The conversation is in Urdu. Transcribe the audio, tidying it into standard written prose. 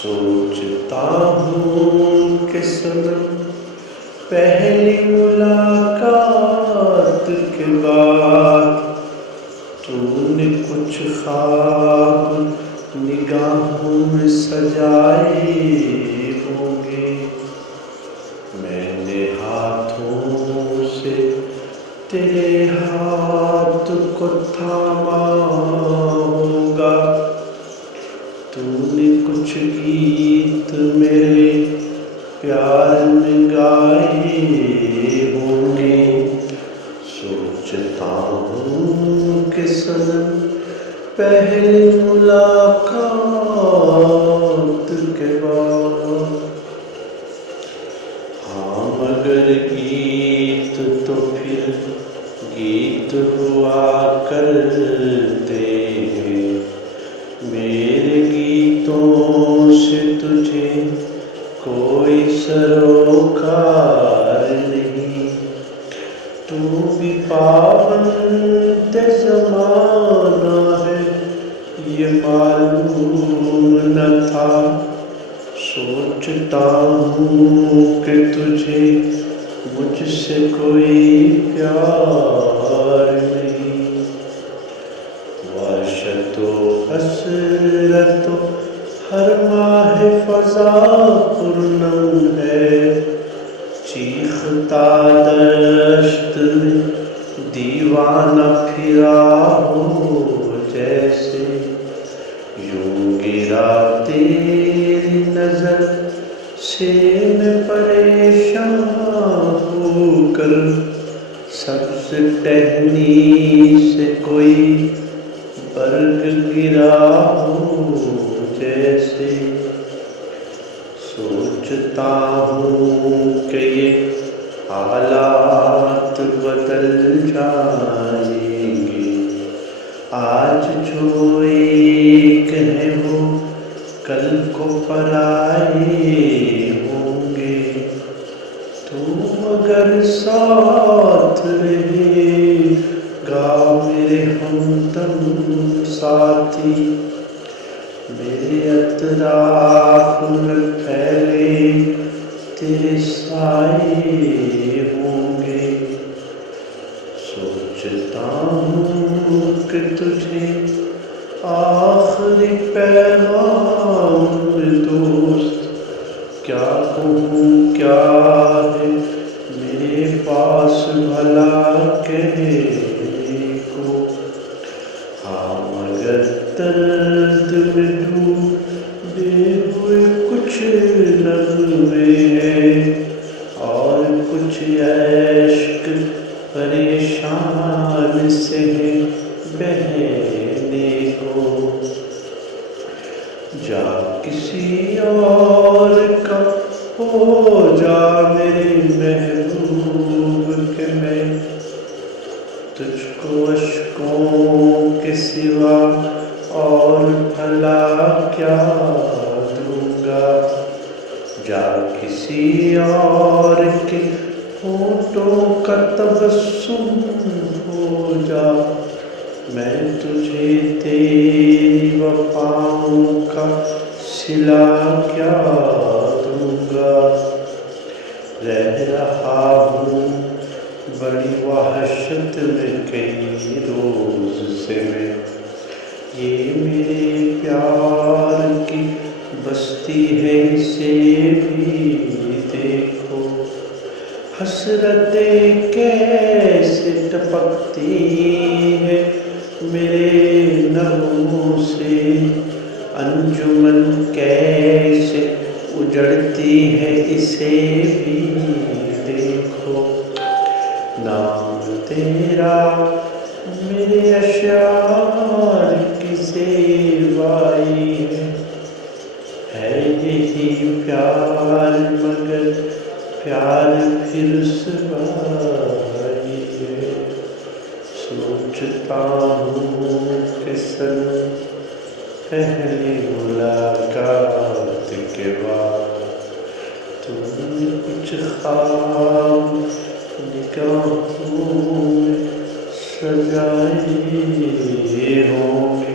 سوچتا ہوں کہ سنم پہلی ملاقات کے بعد تو نے کچھ خواب نگاہوں میں سجائے ہوں گے، میں نے ہاتھوں سے تیرے ہاتھ کو تھاما ہوگا، تو نے کچھ گیت میرے پیار میں گائے ہوں گے۔ سوچتا ہوں کہ سنم پہلی ملاقات کے بعد، ہاں مگر گیت تو پھر گیت ہوا کرتے ہیں، میرے گیتوں سے تجھے کوئی سروکار نہیں، تو بھی پابند زمانہ ہے یہ معلوم نہ تھا۔ سوچتا ہوں کہ تجھے مجھ سے کوئی پیار نہیں، وحشت و حسرت و ہر ماہ فضا پرنم ہے، چیختا دشت میں دیوانہ پھرا ہو جیسے، یوں گرا تیری نظر سے میں پریشان ہو کر، سبز ٹہنی سے کوئی برگ گرا ہو جیسے۔ سوچتا ہوں کہ یہ حالات بدل جائیں گے، آج جو ایک ہے وہ کل کو پرائے ہوں گے، تو مگر ساتھ رہے گا میرے ہمدم ساتھی، میرے اطراف میں پھیلے تیرے سائے ہوں گے۔ سوچتا ہوں کہ تجھے آخری پیغام دوست کیا کہوں، کیا ہے میرے پاس بھلا کہنے کو، ہاں مگر درد میں ڈوبے ہوئے کچھ لمحے ہیں، اور کچھ اشک پریشان سے بہنے کو، جا کسی اور کا ہو جا میرے محبوب کہ میں تجھ کو اشکوں کے سوا اور بھلا کیا دوں گا، جا کسی اور کے ہونٹوں کا تبسم ہو جا، میں تجھے تیری وفاؤں کا صلہ کیا دوں گا۔ رہ رہا ہوں بڑی وحشت میں کئی روز سے میں، یہ میرے پیار کی بستی ہے اسے بھی دیکھو، حسرتیں کیسے ٹپکتی ہے میرے نغموں سے، انجمن کیسے اجڑتی ہے اسے بھی دیکھو، نام تیرا میرے اشعار کی زیبائی ہے یہی پیار، مگر پیار پھر رسوائی ہے۔ سوچتا ہوں کہ سنم پہلی ملاقات کے بعد تو نے کچھ خواب نگاہوں میں سجائے ہوں گے۔